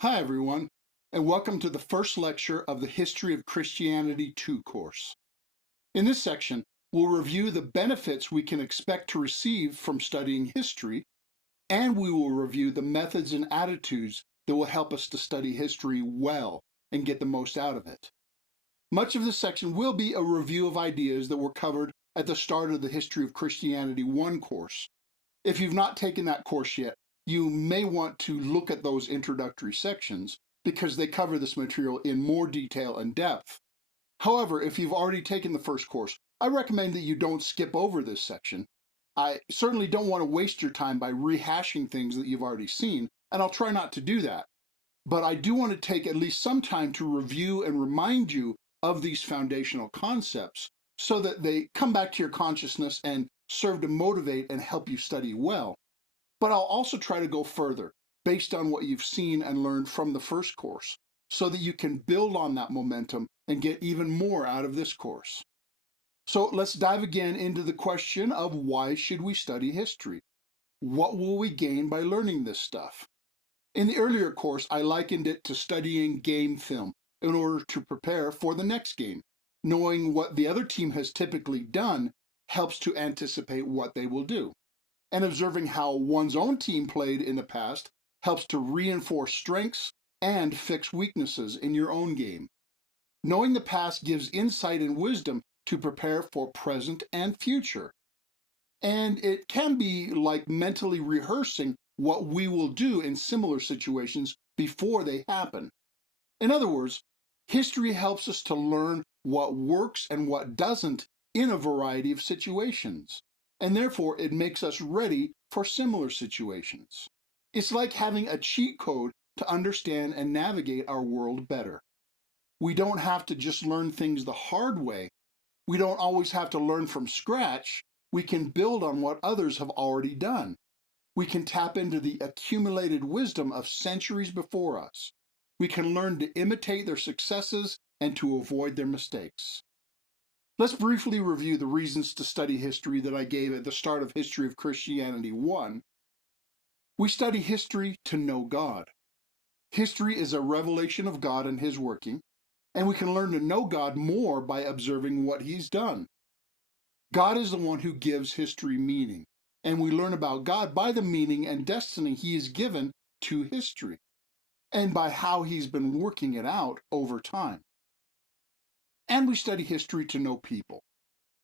Hi, everyone, and welcome to the first lecture of the History of Christianity 2 course. In this section, we'll review the benefits we can expect to receive from studying history, and we will review the methods and attitudes that will help us to study history well and get the most out of it. Much of this section will be a review of ideas that were covered at the start of the History of Christianity 1 course. If you've not taken that course yet, you may want to look at those introductory sections because they cover this material in more detail and depth. However, if you've already taken the first course, I recommend that you don't skip over this section. I certainly don't want to waste your time by rehashing things that you've already seen, and I'll try not to do that. But I do want to take at least some time to review and remind you of these foundational concepts so that they come back to your consciousness and serve to motivate and help you study well. But I'll also try to go further based on what you've seen and learned from the first course so that you can build on that momentum and get even more out of this course. So let's dive again into the question of why should we study history? What will we gain by learning this stuff? In the earlier course, I likened it to studying game film in order to prepare for the next game. Knowing what the other team has typically done helps to anticipate what they will do. And observing how one's own team played in the past helps to reinforce strengths and fix weaknesses in your own game. Knowing the past gives insight and wisdom to prepare for present and future. And it can be like mentally rehearsing what we will do in similar situations before they happen. In other words, history helps us to learn what works and what doesn't in a variety of situations, and therefore it makes us ready for similar situations. It's like having a cheat code to understand and navigate our world better. We don't have to just learn things the hard way. We don't always have to learn from scratch. We can build on what others have already done. We can tap into the accumulated wisdom of centuries before us. We can learn to imitate their successes and to avoid their mistakes. Let's briefly review the reasons to study history that I gave at the start of History of Christianity 1. We study history to know God. History is a revelation of God and His working, and we can learn to know God more by observing what He's done. God is the one who gives history meaning, and we learn about God by the meaning and destiny He has given to history, and by how He's been working it out over time. And we study history to know people.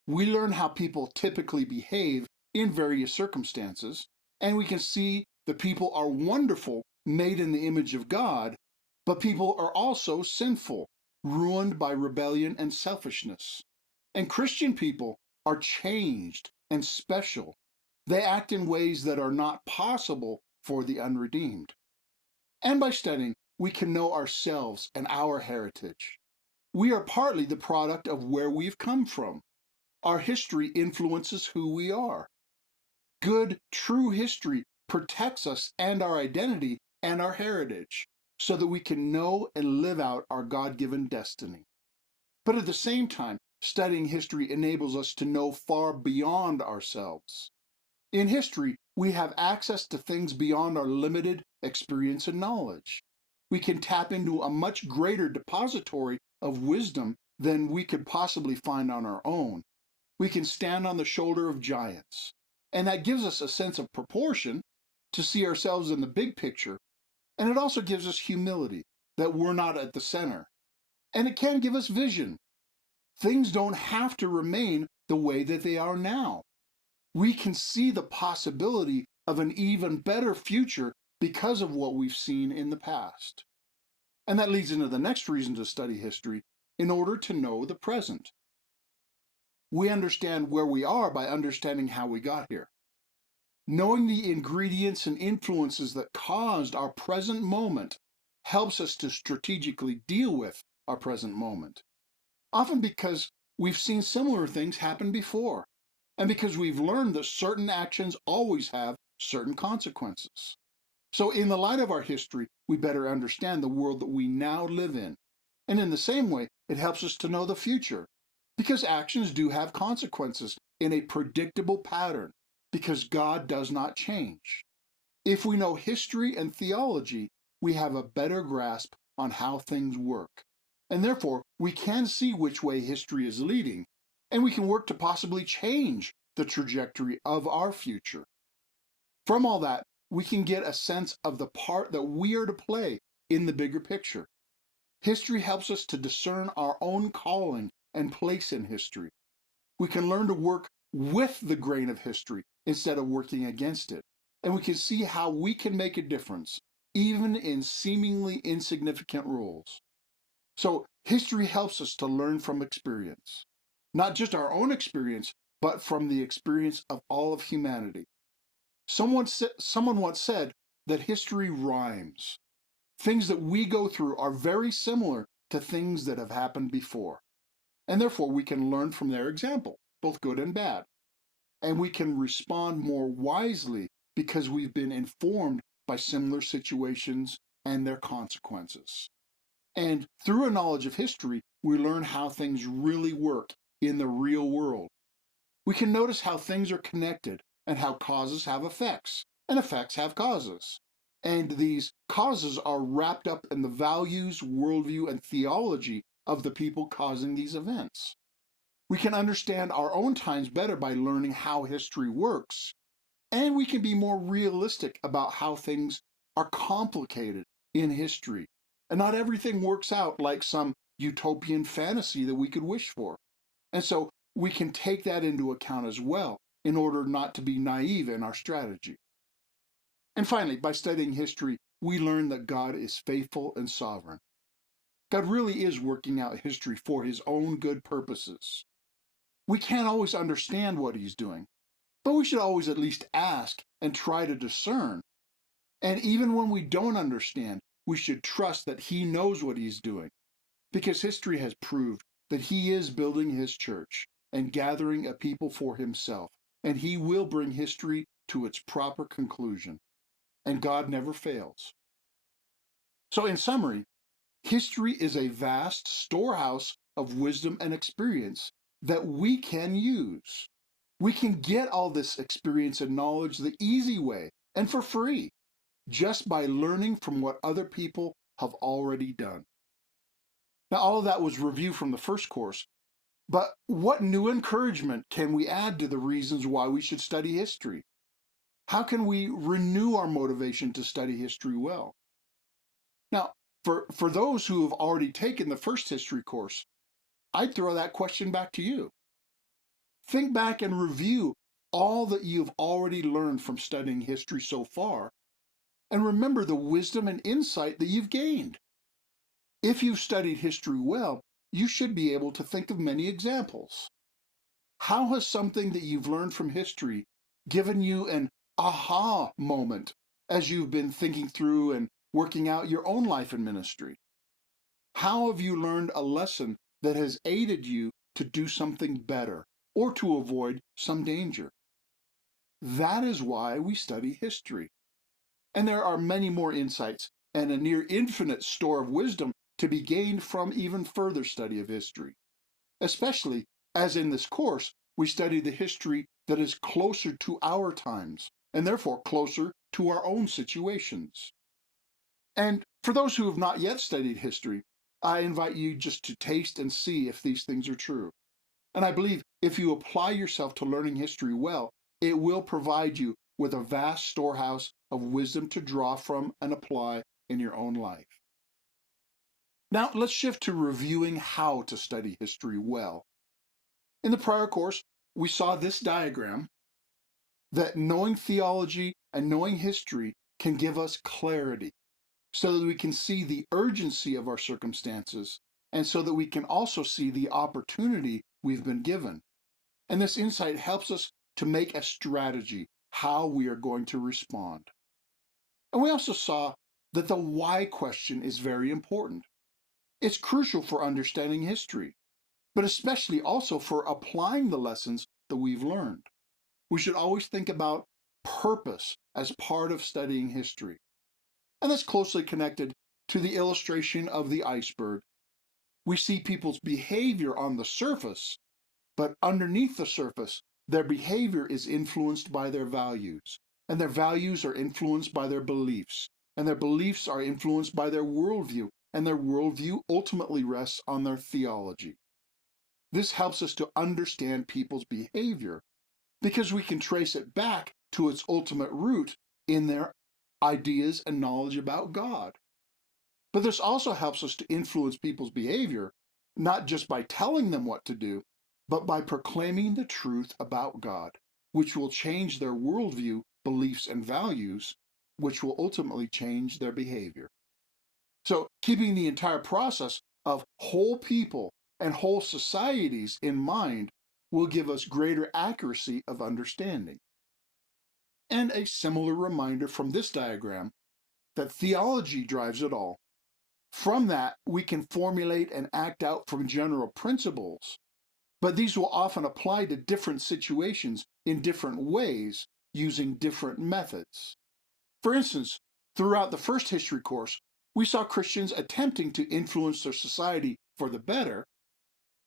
We learn how people typically behave in various circumstances, and we can see that people are wonderful, made in the image of God, but people are also sinful, ruined by rebellion and selfishness. And Christian people are changed and special. They act in ways that are not possible for the unredeemed. And by studying, we can know ourselves and our heritage. We are partly the product of where we've come from. Our history influences who we are. Good, true history protects us and our identity and our heritage so that we can know and live out our God-given destiny. But at the same time, studying history enables us to know far beyond ourselves. In history, we have access to things beyond our limited experience and knowledge. We can tap into a much greater depository of wisdom than we could possibly find on our own. We can stand on the shoulder of giants, and that gives us a sense of proportion to see ourselves in the big picture, and it also gives us humility that we're not at the center. And it can give us vision. Things don't have to remain the way that they are now. We can see the possibility of an even better future because of what we've seen in the past. And that leads into the next reason to study history, in order to know the present. We understand where we are by understanding how we got here. Knowing the ingredients and influences that caused our present moment helps us to strategically deal with our present moment. Often because we've seen similar things happen before, and because we've learned that certain actions always have certain consequences. So in the light of our history, we better understand the world that we now live in. And in the same way, it helps us to know the future, because actions do have consequences in a predictable pattern, because God does not change. If we know history and theology, we have a better grasp on how things work. And therefore, we can see which way history is leading, and we can work to possibly change the trajectory of our future. From all that, we can get a sense of the part that we are to play in the bigger picture. History helps us to discern our own calling and place in history. We can learn to work with the grain of history instead of working against it. And we can see how we can make a difference, even in seemingly insignificant roles. So, history helps us to learn from experience, not just our own experience, but from the experience of all of humanity. Someone once said that history rhymes. Things that we go through are very similar to things that have happened before. And therefore, we can learn from their example, both good and bad. And we can respond more wisely because we've been informed by similar situations and their consequences. And through a knowledge of history, we learn how things really work in the real world. We can notice how things are connected and how causes have effects and effects have causes. And these causes are wrapped up in the values, worldview, and theology of the people causing these events. We can understand our own times better by learning how history works, and we can be more realistic about how things are complicated in history. And not everything works out like some utopian fantasy that we could wish for. And so we can take that into account as well in order not to be naive in our strategy. And finally, by studying history, we learn that God is faithful and sovereign. God really is working out history for his own good purposes. We can't always understand what he's doing, but we should always at least ask and try to discern. And even when we don't understand, we should trust that he knows what he's doing, because history has proved that he is building his church and gathering a people for himself, and he will bring history to its proper conclusion. And God never fails. So, in summary, history is a vast storehouse of wisdom and experience that we can use. We can get all this experience and knowledge the easy way and for free, just by learning from what other people have already done. Now, all of that was review from the first course, but what new encouragement can we add to the reasons why we should study history? How can we renew our motivation to study history well? Now, for those who have already taken the first history course, I'd throw that question back to you. Think back and review all that you've already learned from studying history so far, and remember the wisdom and insight that you've gained. If you've studied history well, you should be able to think of many examples. How has something that you've learned from history given you an aha moment as you've been thinking through and working out your own life and ministry? How have you learned a lesson that has aided you to do something better or to avoid some danger? That is why we study history. And there are many more insights and a near infinite store of wisdom to be gained from even further study of history, especially as in this course we study the history that is closer to our times and therefore closer to our own situations. And for those who have not yet studied history, I invite you just to taste and see if these things are true. And I believe if you apply yourself to learning history well, it will provide you with a vast storehouse of wisdom to draw from and apply in your own life. Now, let's shift to reviewing how to study history well. In the prior course, we saw this diagram that knowing theology and knowing history can give us clarity so that we can see the urgency of our circumstances and so that we can also see the opportunity we've been given. And this insight helps us to make a strategy how we are going to respond. And we also saw that the why question is very important. It's crucial for understanding history, but especially also for applying the lessons that we've learned. We should always think about purpose as part of studying history. And that's closely connected to the illustration of the iceberg. We see people's behavior on the surface, but underneath the surface, their behavior is influenced by their values, and their values are influenced by their beliefs, and their beliefs are influenced by their worldview, and their worldview ultimately rests on their theology. This helps us to understand people's behavior because we can trace it back to its ultimate root in their ideas and knowledge about God. But this also helps us to influence people's behavior, not just by telling them what to do, but by proclaiming the truth about God, which will change their worldview, beliefs, and values, which will ultimately change their behavior. So, keeping the entire process of whole people and whole societies in mind will give us greater accuracy of understanding. And a similar reminder from this diagram that theology drives it all. From that, we can formulate and act out from general principles, but these will often apply to different situations in different ways using different methods. For instance, throughout the first history course, we saw Christians attempting to influence their society for the better.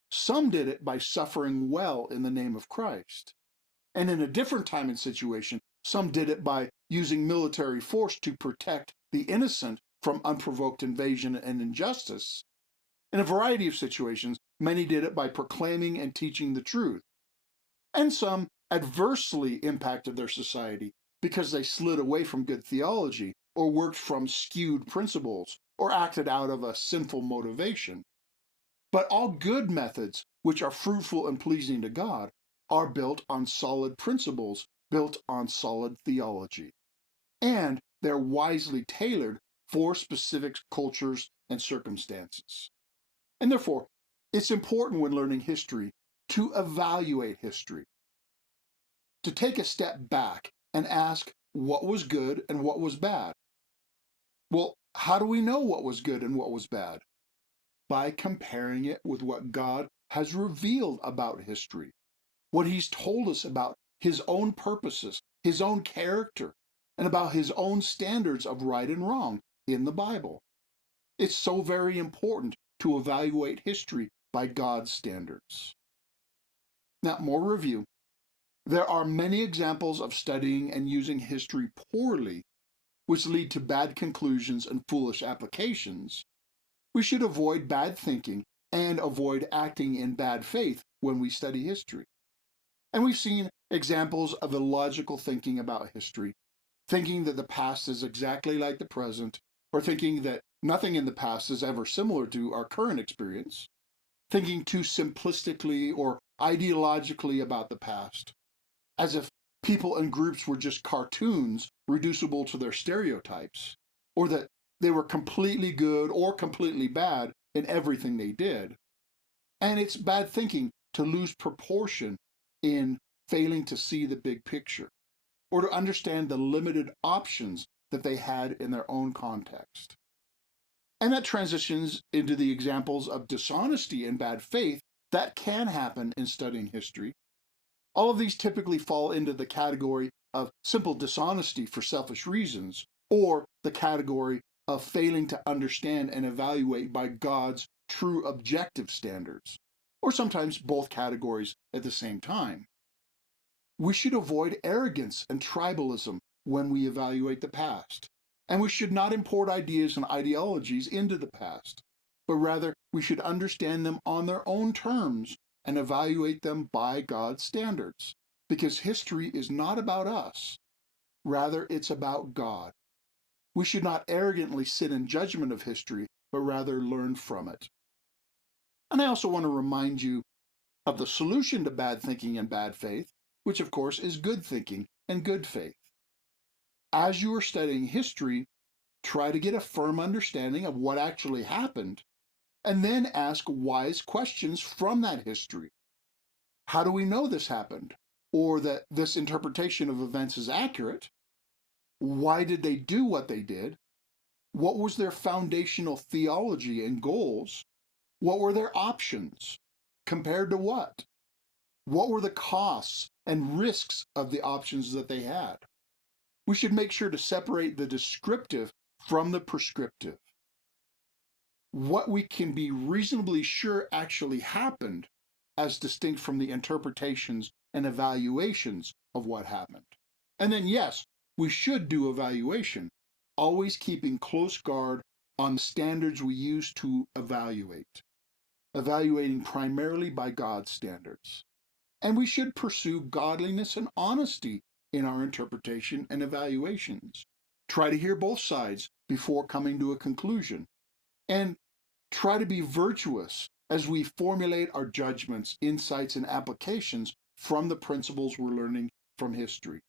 Some did it by suffering well in the name of Christ. And in a different time and situation, some did it by using military force to protect the innocent from unprovoked invasion and injustice. In a variety of situations, many did it by proclaiming and teaching the truth. And some adversely impacted their society because they slid away from good theology, or worked from skewed principles, or acted out of a sinful motivation. But all good methods, which are fruitful and pleasing to God, are built on solid principles, built on solid theology. And they're wisely tailored for specific cultures and circumstances. And therefore, it's important when learning history to evaluate history, to take a step back and ask what was good and what was bad. Well, how do we know what was good and what was bad? By comparing it with what God has revealed about history, what He's told us about His own purposes, His own character, and about His own standards of right and wrong in the Bible. It's so very important to evaluate history by God's standards. Now, more review. There are many examples of studying and using history poorly, which lead to bad conclusions and foolish applications. We should avoid bad thinking and avoid acting in bad faith when we study history. And we've seen examples of illogical thinking about history, thinking that the past is exactly like the present, or thinking that nothing in the past is ever similar to our current experience, thinking too simplistically or ideologically about the past, as if people and groups were just cartoons reducible to their stereotypes, or that they were completely good or completely bad in everything they did. And it's bad thinking to lose proportion in failing to see the big picture, or to understand the limited options that they had in their own context. And that transitions into the examples of dishonesty and bad faith that can happen in studying history. All of these typically fall into the category of simple dishonesty for selfish reasons, or the category of failing to understand and evaluate by God's true objective standards, or sometimes both categories at the same time. We should avoid arrogance and tribalism when we evaluate the past, and we should not import ideas and ideologies into the past, but rather we should understand them on their own terms and evaluate them by God's standards, because history is not about us. Rather, it's about God. We should not arrogantly sit in judgment of history, but rather learn from it. And I also want to remind you of the solution to bad thinking and bad faith, which of course is good thinking and good faith. As you are studying history, try to get a firm understanding of what actually happened, and then ask wise questions from that history. How do we know this happened, or that this interpretation of events is accurate? Why did they do what they did? What was their foundational theology and goals? What were their options? Compared to what? What were the costs and risks of the options that they had? We should make sure to separate the descriptive from the prescriptive. What we can be reasonably sure actually happened, as distinct from the interpretations and evaluations of what happened. And then, yes, we should do evaluation, always keeping close guard on the standards we use to evaluate, evaluating primarily by God's standards. And we should pursue godliness and honesty in our interpretation and evaluations. Try to hear both sides before coming to a conclusion. And try to be virtuous as we formulate our judgments, insights, and applications from the principles we're learning from history.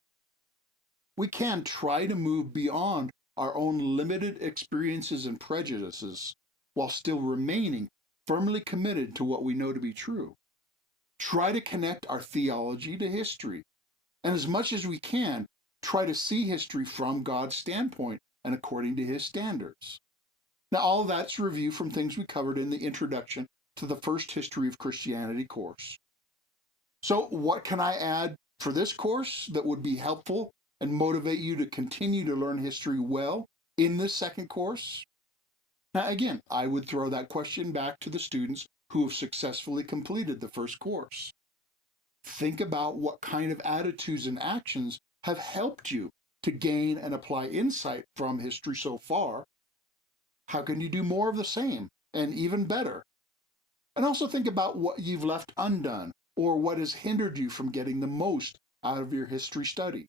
We can try to move beyond our own limited experiences and prejudices while still remaining firmly committed to what we know to be true. Try to connect our theology to history, and as much as we can, try to see history from God's standpoint and according to his standards. Now, all that's review from things we covered in the introduction to the first History of Christianity course. So, what can I add for this course that would be helpful and motivate you to continue to learn history well in this second course? Now, again, I would throw that question back to the students who have successfully completed the first course. Think about what kind of attitudes and actions have helped you to gain and apply insight from history so far. How can you do more of the same and even better? And also think about what you've left undone or what has hindered you from getting the most out of your history study.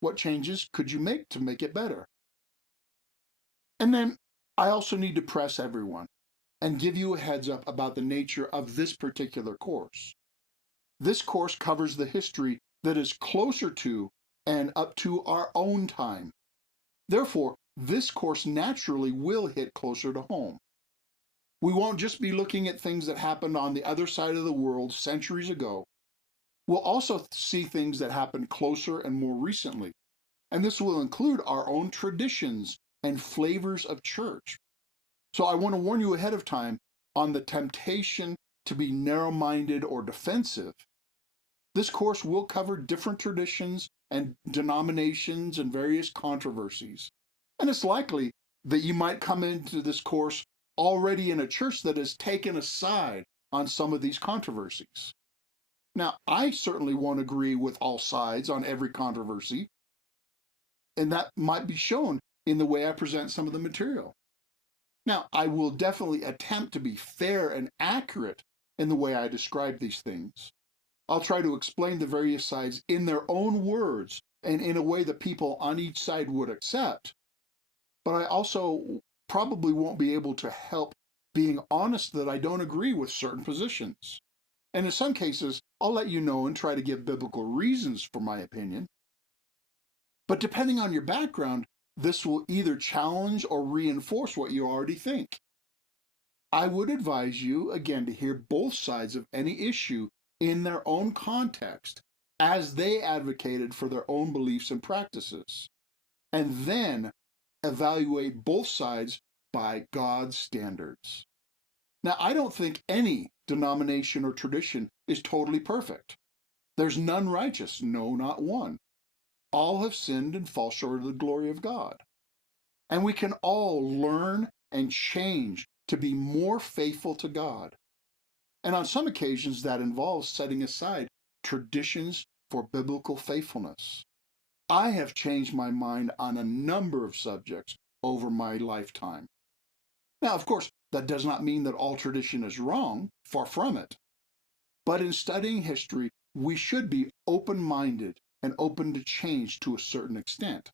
What changes could you make to make it better? And then I also need to press everyone and give you a heads up about the nature of this particular course. This course covers the history that is closer to and up to our own time. Therefore, this course naturally will hit closer to home. We won't just be looking at things that happened on the other side of the world centuries ago. We'll also see things that happened closer and more recently. And this will include our own traditions and flavors of church. So I want to warn you ahead of time on the temptation to be narrow-minded or defensive. This course will cover different traditions and denominations and various controversies. And it's likely that you might come into this course already in a church that has taken a side on some of these controversies. Now, I certainly won't agree with all sides on every controversy, and that might be shown in the way I present some of the material. Now, I will definitely attempt to be fair and accurate in the way I describe these things. I'll try to explain the various sides in their own words and in a way that people on each side would accept. But I also probably won't be able to help being honest that I don't agree with certain positions. And in some cases, I'll let you know and try to give biblical reasons for my opinion. But depending on your background, this will either challenge or reinforce what you already think. I would advise you, again, to hear both sides of any issue in their own context as they advocated for their own beliefs and practices, and then evaluate both sides by God's standards. Now, I don't think any denomination or tradition is totally perfect. There's none righteous, no, not one. All have sinned and fall short of the glory of God. And we can all learn and change to be more faithful to God. And on some occasions, that involves setting aside traditions for biblical faithfulness. I have changed my mind on a number of subjects over my lifetime. Now, of course, that does not mean that all tradition is wrong, far from it. But in studying history, we should be open-minded and open to change to a certain extent.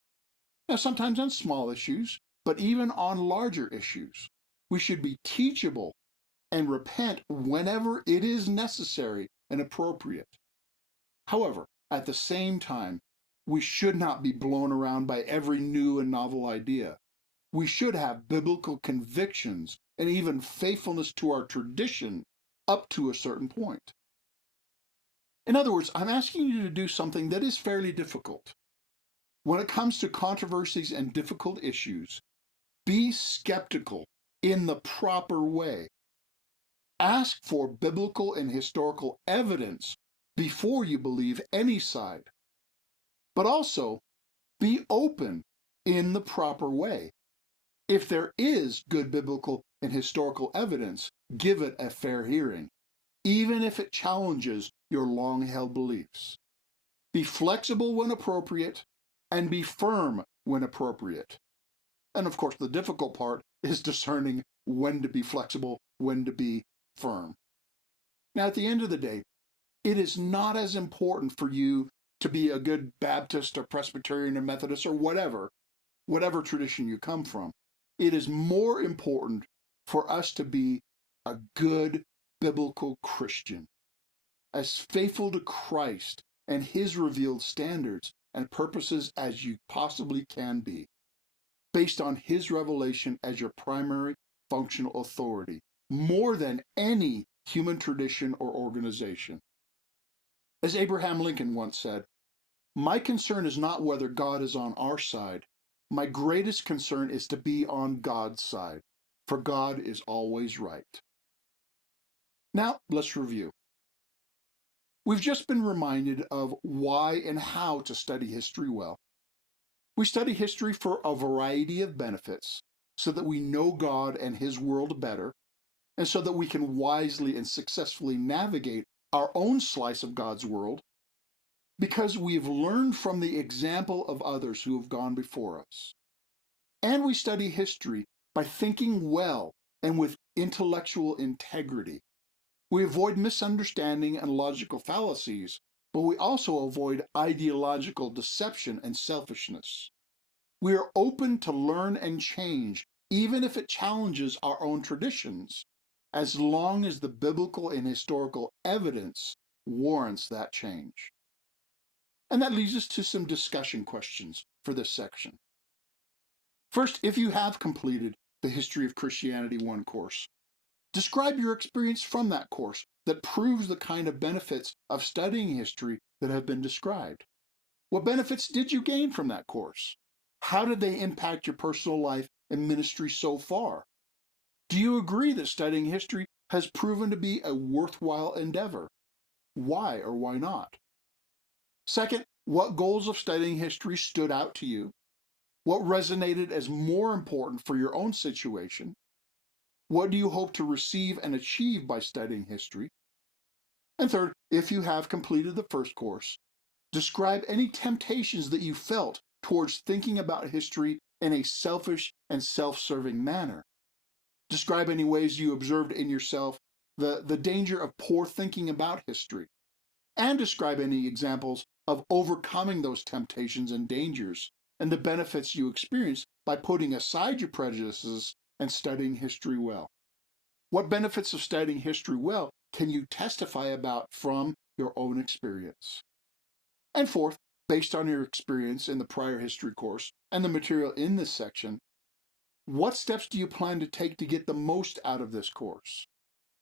Now, sometimes on small issues, but even on larger issues, we should be teachable and repent whenever it is necessary and appropriate. However, at the same time, we should not be blown around by every new and novel idea. We should have biblical convictions and even faithfulness to our tradition up to a certain point. In other words, I'm asking you to do something that is fairly difficult. When it comes to controversies and difficult issues, be skeptical in the proper way. Ask for biblical and historical evidence before you believe any side. But also, be open in the proper way. If there is good biblical and historical evidence, give it a fair hearing, even if it challenges your long-held beliefs. Be flexible when appropriate, and be firm when appropriate. And of course, the difficult part is discerning when to be flexible, when to be firm. Now, at the end of the day, it is not as important for you to be a good Baptist or Presbyterian or Methodist or whatever tradition you come from. It is more important for us to be a good biblical Christian, as faithful to Christ and his revealed standards and purposes as you possibly can be, based on his revelation as your primary functional authority, more than any human tradition or organization. As Abraham Lincoln once said, "My concern is not whether God is on our side. My greatest concern is to be on God's side, for God is always right." Now, let's review. We've just been reminded of why and how to study history well. We study history for a variety of benefits, so that we know God and his world better, and so that we can wisely and successfully navigate our own slice of God's world, because we've learned from the example of others who have gone before us. And we study history by thinking well and with intellectual integrity. We avoid misunderstanding and logical fallacies, but we also avoid ideological deception and selfishness. We are open to learn and change, even if it challenges our own traditions, as long as the biblical and historical evidence warrants that change. And that leads us to some discussion questions for this section. First, if you have completed the History of Christianity 1 course, describe your experience from that course that proves the kind of benefits of studying history that have been described. What benefits did you gain from that course? How did they impact your personal life and ministry so far? Do you agree that studying history has proven to be a worthwhile endeavor? Why or why not? Second, what goals of studying history stood out to you? What resonated as more important for your own situation? What do you hope to receive and achieve by studying history? And third, if you have completed the first course, describe any temptations that you felt towards thinking about history in a selfish and self-serving manner. Describe any ways you observed in yourself the danger of poor thinking about history. And describe any examples of overcoming those temptations and dangers and the benefits you experienced by putting aside your prejudices and studying history well. What benefits of studying history well can you testify about from your own experience? And fourth, based on your experience in the prior history course and the material in this section, what steps do you plan to take to get the most out of this course?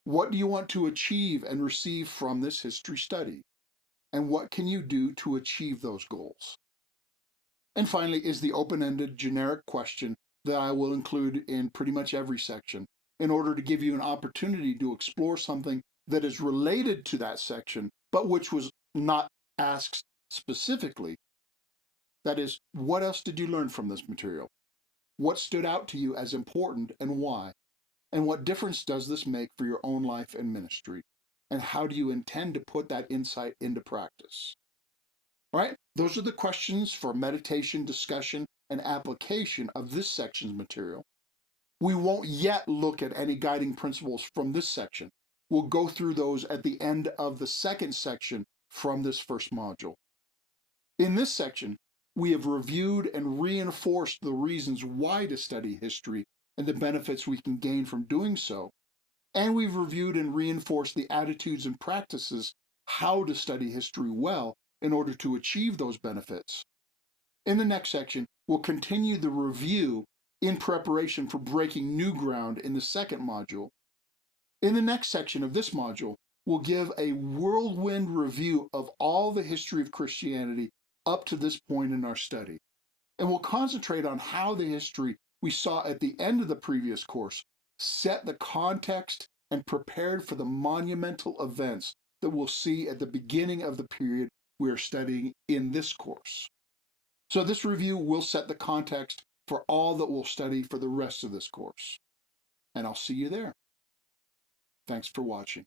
What do you want to achieve and receive from this history study? And what can you do to achieve those goals? And finally is the open-ended generic question that I will include in pretty much every section in order to give you an opportunity to explore something that is related to that section, but which was not asked specifically. That is, what else did you learn from this material? What stood out to you as important and why? And what difference does this make for your own life and ministry? And how do you intend to put that insight into practice? All right, those are the questions for meditation, discussion, and application of this section's material. We won't yet look at any guiding principles from this section. We'll go through those at the end of the second section from this first module. In this section, we have reviewed and reinforced the reasons why to study history and the benefits we can gain from doing so. And we've reviewed and reinforced the attitudes and practices how to study history well in order to achieve those benefits. In the next section, we'll continue the review in preparation for breaking new ground in the second module. In the next section of this module, we'll give a whirlwind review of all the history of Christianity up to this point in our study. And we'll concentrate on how the history we saw at the end of the previous course set the context and prepared for the monumental events that we'll see at the beginning of the period we are studying in this course. So this review will set the context for all that we'll study for the rest of this course. And I'll see you there. Thanks for watching.